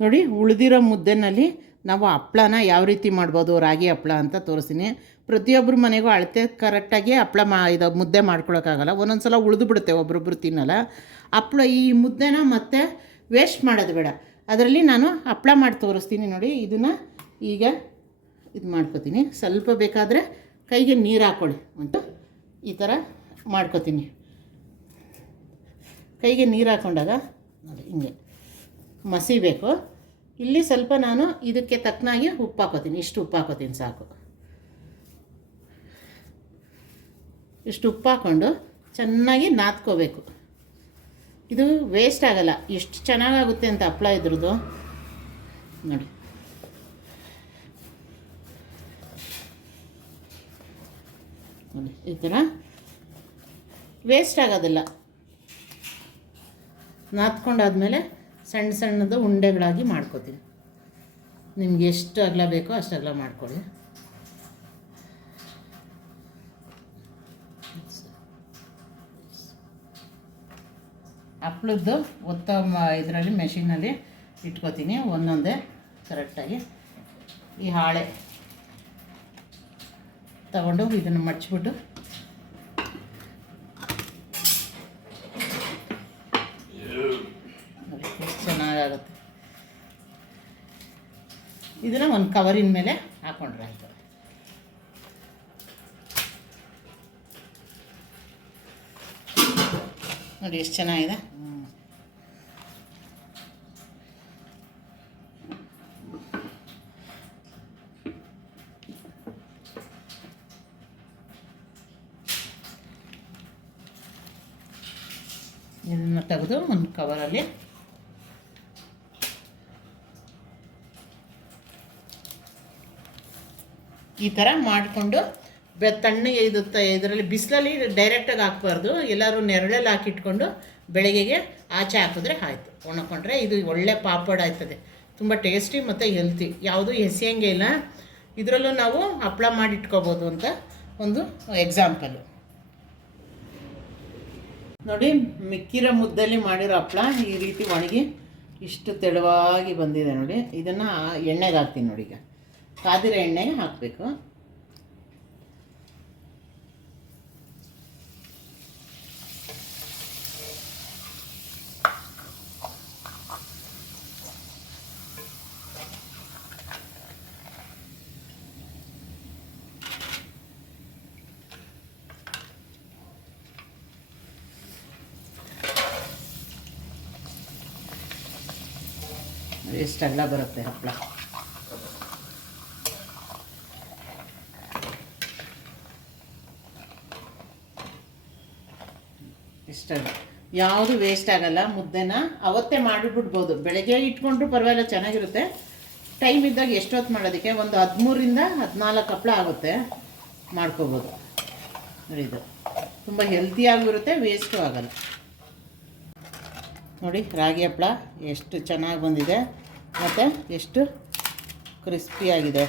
ನೋಡಿ ಉಳಿದಿರೋ ಮುದ್ದೆನಲ್ಲಿ ನಾವು ಹಪ್ಳನ ಯಾವ ರೀತಿ ಮಾಡ್ಬೋದು, ರಾಗಿ ಹಪ್ಳ ಅಂತ ತೋರಿಸ್ತೀನಿ. ಪ್ರತಿಯೊಬ್ಬರ ಮನೆಗೂ ಅಳತೆ ಕರೆಕ್ಟಾಗಿ ಹಪ್ಳ ಇದು ಮುದ್ದೆ ಮಾಡ್ಕೊಳಕ್ಕಾಗಲ್ಲ, ಒಂದೊಂದು ಸಲ ಉಳಿದು ಬಿಡುತ್ತೆ, ಒಬ್ರೊಬ್ರು ತಿನ್ನಲ್ಲ. ಹಪ್ಳ ಈ ಮುದ್ದೆನ ಮತ್ತೆ ವೇಸ್ಟ್ ಮಾಡೋದು ಬೇಡ, ಅದರಲ್ಲಿ ನಾನು ಹಪ್ಳ ಮಾಡಿ ತೋರಿಸ್ತೀನಿ ನೋಡಿ. ಇದನ್ನು ಈಗ ಇದು ಮಾಡ್ಕೊತೀನಿ. ಸ್ವಲ್ಪ ಬೇಕಾದರೆ ಕೈಗೆ ನೀರು ಹಾಕ್ಕೊಳ್ಳಿ ಅಂತ ಈ ಥರ ಮಾಡ್ಕೊತೀನಿ. ಕೈಗೆ ನೀರು ಹಾಕ್ಕೊಂಡಾಗ ನೋಡಿ ಹಿಂಗೆ ಮಸಿಬೇಕು. ಇಲ್ಲಿ ಸ್ವಲ್ಪ ನಾನು ಇದಕ್ಕೆ ತಕ್ಕನಾಗಿ ಉಪ್ಪು ಹಾಕೋತೀನಿ, ಇಷ್ಟು ಉಪ್ಪು ಹಾಕೋತೀನಿ ಸಾಕು. ಇಷ್ಟು ಉಪ್ಪು ಹಾಕ್ಕೊಂಡು ಚೆನ್ನಾಗಿ ನಾದ್ಕೋಬೇಕು. ಇದು ವೇಸ್ಟ್ ಆಗಲ್ಲ, ಎಷ್ಟು ಚೆನ್ನಾಗಾಗುತ್ತೆ ಅಂತ ಹಪ್ಳ ಇದ್ರದ್ದು ನೋಡಿ. ನೋಡಿ ಈ ಥರ ವೇಸ್ಟ್ ಆಗೋದಿಲ್ಲ. ನಾದ್ಕೊಂಡಾದ್ಮೇಲೆ ಸಣ್ಣ ಸಣ್ಣದು ಉಂಡೆಗಳಾಗಿ ಮಾಡ್ಕೋತೀನಿ. ನಿಮ್ಗೆ ಎಷ್ಟು ಅಗಲ ಬೇಕೋ ಅಷ್ಟು ಅಗಲ ಮಾಡ್ಕೊಳ್ಳಿ. ಹಪ್ಳದ್ದು ಇದರಲ್ಲಿ ಮೆಷಿನಲ್ಲಿ ಇಟ್ಕೋತೀನಿ ಒಂದೊಂದೇ ಕರೆಕ್ಟಾಗಿ. ಈ ಹಾಳೆ ತಗೊಂಡು ಇದನ್ನು ಮಡ್ಚಿಬಿಟ್ಟು ಎಷ್ಟು ಚೆನ್ನಾಗಾಗುತ್ತೆ. ಇದನ್ನು ಒಂದು ಕವರಿನ ಮೇಲೆ ಹಾಕ್ಕೊಂಡ್ರೆ ಆಯಿತು. ನೋಡಿ ಎಷ್ಟು ಚೆನ್ನಾಗಿದೆ. ಇದನ್ನು ತೆಗೆದು ಒಂದು ಕವರಲ್ಲಿ ಈ ಥರ ಮಾಡಿಕೊಂಡು ತಣ್ಣಗೆ ಇದರಲ್ಲಿ ಬಿಸಿಲಲ್ಲಿ ಡೈರೆಕ್ಟಾಗಿ ಹಾಕ್ಬಾರ್ದು. ಎಲ್ಲರೂ ನೆರಳಲ್ಲಿ ಹಾಕಿಟ್ಕೊಂಡು ಬೆಳಗ್ಗೆಗೆ ಆಚೆ ಹಾಕಿದ್ರೆ ಆಯಿತು, ಒಣಕೊಂಡ್ರೆ ಇದು ಒಳ್ಳೆ ಪಾಪಡ್ ಆಯ್ತದೆ. ತುಂಬ ಟೇಸ್ಟಿ ಮತ್ತು ಹೆಲ್ತಿ, ಯಾವುದೂ ಎಸೆಯಂಗೆ ಇಲ್ಲ. ಇದರಲ್ಲೂ ನಾವು ಹಪ್ಪಳ ಮಾಡಿಟ್ಕೋಬೋದು ಅಂತ ಒಂದು ಎಕ್ಸಾಂಪಲು ನೋಡಿ. ಮಿಕ್ಕಿರೋ ಮುದ್ದಲ್ಲಿ ಮಾಡಿರೋ ಹಪ್ಪಳ ಈ ರೀತಿ ಒಣಗಿ ಇಷ್ಟು ತೆಳುವಾಗಿ ಬಂದಿದೆ ನೋಡಿ. ಇದನ್ನು ಎಣ್ಣೆಗೆ ಹಾಕ್ತೀನಿ ನೋಡಿ. ಈಗ ಕಾದಿರೋ ಎಣ್ಣೆಗೆ ಹಾಕಬೇಕು. ಎಷ್ಟೆಲ್ಲ ಬರುತ್ತೆ ಹಪ್ಪಳ. ಇಷ್ಟಲ್ಲ, ಯಾವುದು ವೇಸ್ಟ್ ಆಗಲ್ಲ. ಮುದ್ದೆನ ಅವತ್ತೇ ಮಾಡಿಬಿಡ್ಬೋದು, ಬೆಳಗ್ಗೆ ಇಟ್ಕೊಂಡ್ರು ಪರವಾಗಿಲ್ಲ, ಚೆನ್ನಾಗಿರುತ್ತೆ. ಟೈಮ್ ಇದ್ದಾಗ ಎಷ್ಟೊತ್ತು ಮಾಡೋದಕ್ಕೆ ಒಂದು 13ರಿಂದ 14 ಹಪ್ಪಳ ಆಗುತ್ತೆ, ಮಾಡ್ಕೋಬೋದು ನೋಡಿ. ಇದು ತುಂಬ ಹೆಲ್ತಿಯಾಗಿರುತ್ತೆ, ವೇಸ್ಟು ಆಗಲ್ಲ ನೋಡಿ. ರಾಗಿ ಹಪ್ಪಳ ಎಷ್ಟು ಚೆನ್ನಾಗಿ ಬಂದಿದೆ ಮತ್ತು ಎಷ್ಟು ಕ್ರಿಸ್ಪಿಯಾಗಿದೆ.